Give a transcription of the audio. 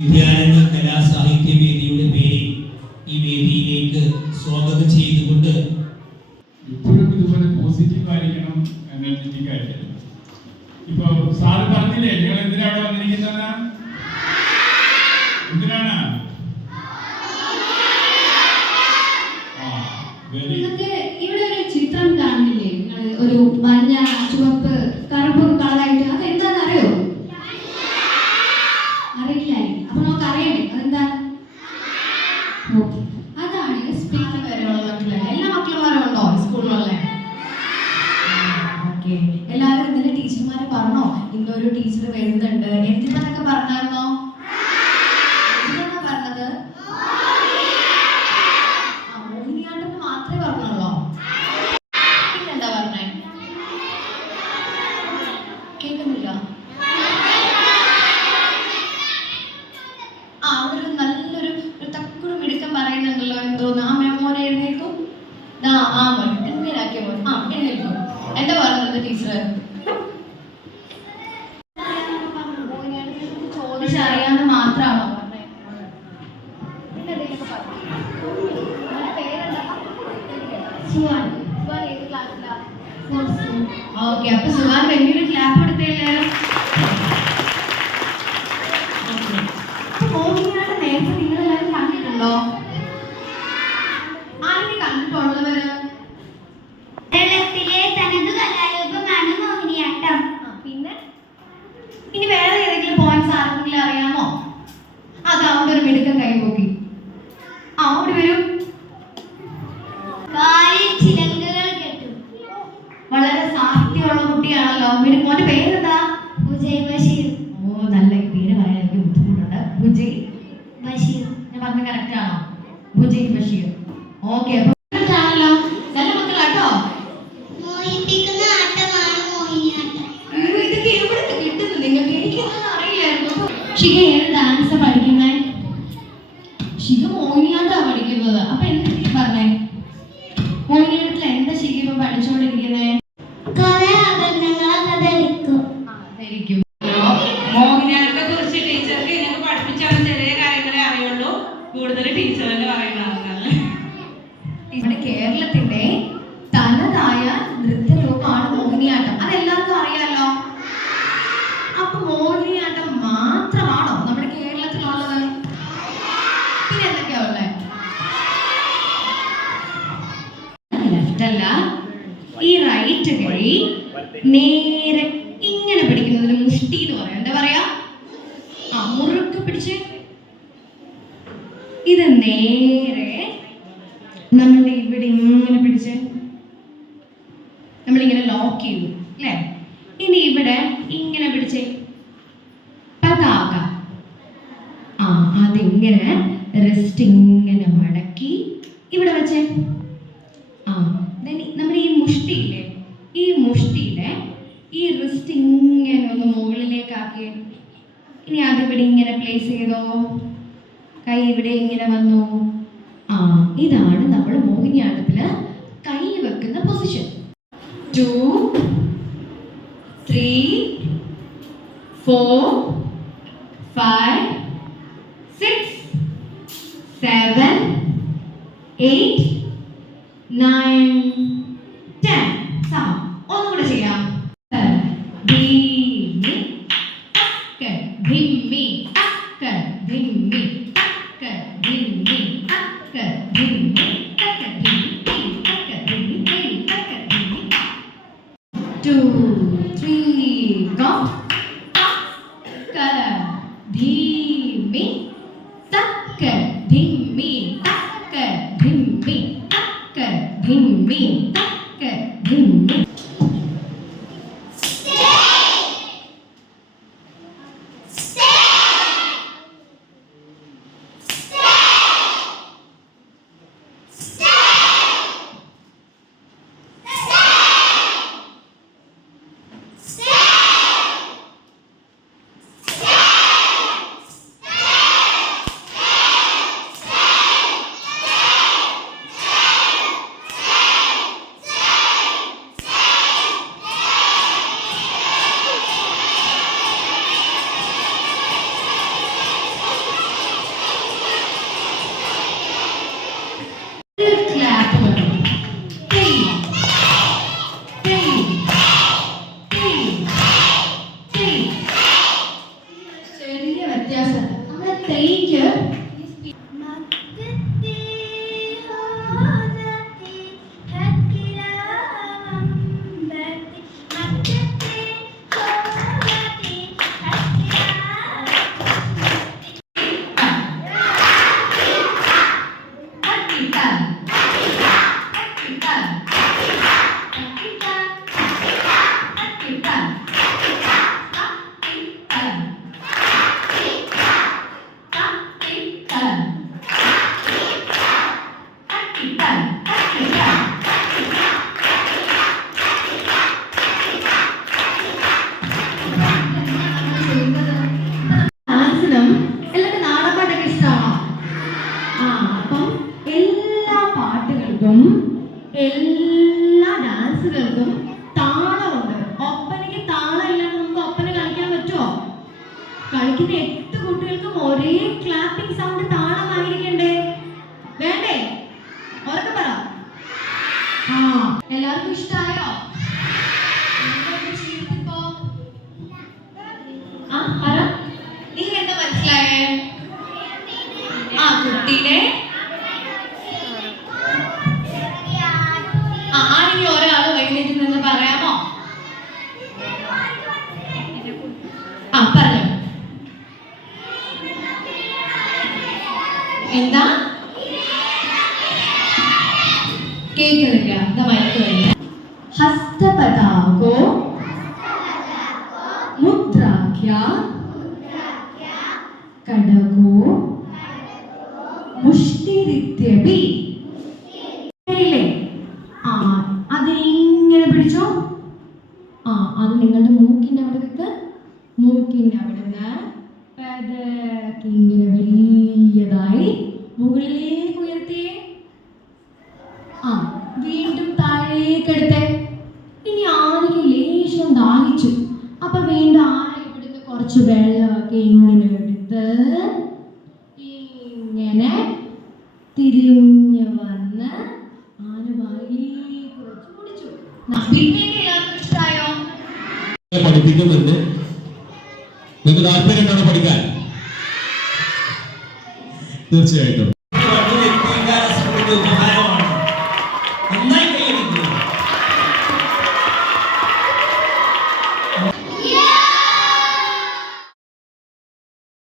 വിദ്യാരംഗ കലാസാഹിത്യ വേദിയുടെ പേരിൽ ഈ വേദിയിലേക്ക് സ്വാഗതം ചെയ്തുകൊണ്ട് ഇപ്പോഴും ഇതുപോലെ പോസിറ്റീവ് ആയിരിക്കണം, എനർജറ്റിക് ആയിട്ട്. ഇപ്പൊ സാറ് പറഞ്ഞില്ലേ നിങ്ങൾ എന്തിനാണ് വന്നിരിക്കുന്നത്? എന്തിനാണ്? ഇവിടെ ഒരു ചിത്രം കാണുന്നില്ലേ? ഒരു മഞ്ഞ, ചുവപ്പ്, കറുപ്പ് കളറായിട്ട് അത് എന്താണെന്ന് അറിയോ? അറിയില്ല. അപ്പൊ നമുക്ക് അറിയണ്ടേ അതെന്താ? അതാണ് സ്പീക്കർ വരെയുള്ള മക്കളെ. എല്ലാ മക്കളുമാരും ഉണ്ടോ സ്കൂളിലുള്ള? ഓക്കെ. എല്ലാവരും ഇന്നലെ ടീച്ചർമാര് പറഞ്ഞോ ഇന്നൊരു ടീച്ചർ വരുന്നുണ്ട് എന്തിനാന്നൊക്കെ പറഞ്ഞായിരുന്നോ? എന്തിനാണ് പറഞ്ഞത്? മോഹിനിയാട്ടം മാത്രമേ പറഞ്ഞുള്ളൂ. പിന്നെന്താ പറഞ്ഞേ? കേൾക്കുന്നില്ല. അവിടെ ഒരു നല്ലൊരു തക്കുടും മിടുക്കം പറയുന്നുണ്ടല്ലോ. എന്തോന്ന് ആ മെമ്മോനെ എഴുന്നേൽക്കും. ആ എഴുന്നേലാക്കിയ പോലെ എഴുന്നേൽക്കും. എന്താ പറഞ്ഞത് ടീച്ചർ? ചോദിച്ചറിയാന്ന് മാത്രമാണോ പറഞ്ഞത്? പിന്നെ എന്തെങ്കിലുമൊക്കെ പറഞ്ഞു. സുഹാൻ. സുഹാൻ ഏത് ക്ലാസ്സിലാണ്? ഓക്കെ. അപ്പൊ സുഹാൻ വലിയൊരു ക്ലാപ്പ് എടുത്തേ എല്ലാവരും. മോഹിനിയാട്ടം നേരത്തെ നിങ്ങളെല്ലാവരും കണ്ടിട്ടുണ്ടോ? ആരെങ്കിലും കണ്ടിട്ടുള്ളവര്? കേരളത്തിലെ തനതു കലാരൂപമാണ് മോഹിനിയാട്ടം. പിന്നെ ഇനി വേറെ ഏതെങ്കിലും പോയിന്റ്സ് ആർക്കെങ്കിലും അറിയാമോ? അതവിടെ ഒരു മിടുക്കൻ കൈ പോക്കി. അവിടെ വരും. കാലിൽ ചിലങ്കകൾ കെട്ടും. വളരെ സാഹിത്യമുള്ള കുട്ടിയാണല്ലോ. മോന്റെ പേരെന്താ? ഉജയ് ബഷീർ. ഓ, നല്ല പേര് പറയാൻ എനിക്ക് ബുദ്ധിമുട്ടുണ്ട്. ഉജയ് ബഷീർ. ഞാൻ പറഞ്ഞ കറക്റ്റ് ആണോ? ഉജയ് ബഷീർ. ഓക്കെ. ആണല്ലോ. നല്ല മക്കളാട്ടോ. മോഹിപ്പിക്കുന്ന ആട്ടമാണ് മോഹിനിയാട്ടം. ഇതൊക്കെ എവിടുത്തെ കിട്ടുന്നു നിങ്ങൾക്ക്? എനിക്കൊന്നും അറിയില്ലായിരുന്നു. ഷിക ഏത് ഡാൻസ് പഠിക്കുന്നേ? ഷിക മോഹിനിയാട്ടാ പഠിക്കുന്നത്. അപ്പൊ എന്താ പറഞ്ഞേ? മോഹിനിയാട്ടത്തിൽ എന്താ ഷിക ഇപ്പൊ പഠിച്ചുകൊണ്ടിരിക്കുന്നേ? കുറെ ആഭരണങ്ങളൊക്കെ ധരിക്കും. ധരിക്കും. മോഹിനിയാട്ടത്തെ കുറിച്ച് ടീച്ചർക്ക് ഞങ്ങൾ പഠിപ്പിച്ചാണ് ചെറിയ കാര്യങ്ങളെ അറിയുള്ളൂ. കൂടുതൽ ടീച്ചർ തന്നെ പറയുന്നതാണ്. ഇവിടെ കേരളത്തിന്റെ തനതായ നൃത്തരൂപമാണ് മോഹിനിയാട്ടം. അതെല്ലാവർക്കും അറിയാലോ. അപ്പൊ മോഹിനിയാട്ടം മാത്രമാണോ നമ്മുടെ കേരളത്തിലുള്ളത്? പിന്നെ എന്തൊക്കെയാ ഉള്ളത്? ലെഫ്റ്റ് അല്ല, ഈ റൈറ്റ് കൈ നേരെ ഇങ്ങനെ പിടിക്കുന്നതിന് മുഷ്ടി എന്ന് പറയാം. എന്താ പറയാ? മുറുക്ക് പിടിച്ച് ഇത് നേരെ നമ്മളുടെ ഇവിടെ ഇങ്ങനെ പിടിച്ച് നമ്മളിങ്ങനെ ലോക്ക് ചെയ്തു അല്ലേ? ഇനി ഇവിടെ ഇങ്ങനെ പിടിച്ച് പതാക. അതിങ്ങനെ റിസ്റ്റ് ഇങ്ങനെ മടക്കി ഇവിടെ വെച്ച് നമ്മുടെ ഈ മുഷ്ടിയില്ലേ, ഈ മുഷ്ടിയിലെ ഈ റിസ്റ്റ് ഇങ്ങനെ ഒന്ന് മുകളിലേക്ക് ആക്കി. ഇനി അതിവിടെ ഇങ്ങനെ പ്ലേസ് ചെയ്തോ. കൈ ഇവിടെ ഇങ്ങനെ വന്നു. ഇതാണ് നമ്മൾ മോഹിനിയാട്ടത്തില് കൈ വെക്കുന്ന പൊസിഷൻ. 2 3 4 5 6 7 8 9 10. സമം. ഒന്നുകൂടെ ചെയ്യാം. ധിമ്മി തക്ക ധിമ്മി തക്ക ധിമ്മി തക്ക ധിമ്മി തക്ക ധിമ്മി തക്ക ധിമ്മി തക്ക ധിമ്മി തക്ക ധിമ്മി. 2 3 go. തക്ക ധിമ്മി തക്ക ധിമ്മി തക്ക ധിമ്മി തക്ക ധിമ്മി തക്ക ധിമ്മി. വിദ്യാഭ്യാസം. നമ്മുടെ തേയ്ക്ക് ഡാൻസിനും എല്ലാവർക്കും നാടൻപാട്ടൊക്കെ ഇഷ്ടമാണോ? അപ്പം എല്ലാ പാട്ടുകൾക്കും എല്ലാ ഡാൻസുകൾക്കും താളമുണ്ട്. ഒപ്പനയ്ക്ക് താളം ഇല്ലാതെ നമുക്ക് ഒപ്പന കളിക്കാൻ പറ്റുമോ? കളിക്കുന്ന 8 കുട്ടികൾക്കും ഒരേ ക്ലാപ്പിംഗ് സൗണ്ട് താളമായിരിക്കണ്ടേ? വേണ്ടേ? ഉറക്കെ പറ. എല്ലാവർക്കും ഇഷ്ടമായോ? പറ, നീ എന്താ മനസ്സിലായേ? കുട്ടീനെ ആരെങ്കിലും ഒരാൾ വൈകുന്നേരത്ത് നിന്ന് പറയാമോ? പറഞ്ഞു. എന്താ കേൾക്കുന്നില്ല? എന്താ മയക്ക് വരുന്നത്? ഹസ്തപതാകോ മുദ്രാഖ്യ കടകോ മുഷ്ടിരിത്യപി. അതിങ്ങനെ പിടിച്ചോ. അത് നിങ്ങളുടെ മൂക്കിന്റെ അവിടെ വെക്ക്. മൂക്കിന്റെ അവിടെ നിന്ന് ഇങ്ങനെ വലിയതായി മുകളിലേക്ക് ഉയർത്തിയേ. വീണ്ടും താഴേക്ക് എടുത്തേ. ഇനി ആരെങ്കിലും ലേശം ദാഹിച്ചു, അപ്പൊ വീണ്ടും ആരെങ്കിലും കുറച്ച് വെള്ളമൊക്കെ ഇങ്ങനെ എടുത്ത് ഇങ്ങനെ തിരിഞ്ഞു വന്ന് ആനവായിലേക്ക് വെച്ച് കുടിച്ചു. ഇഷ്ടായോ? പഠിപ്പിക്കുന്നുണ്ട്. നിങ്ങൾക്ക് താല്പര്യമുണ്ടോ പഠിക്കാൻ? തീർച്ചയായിട്ടും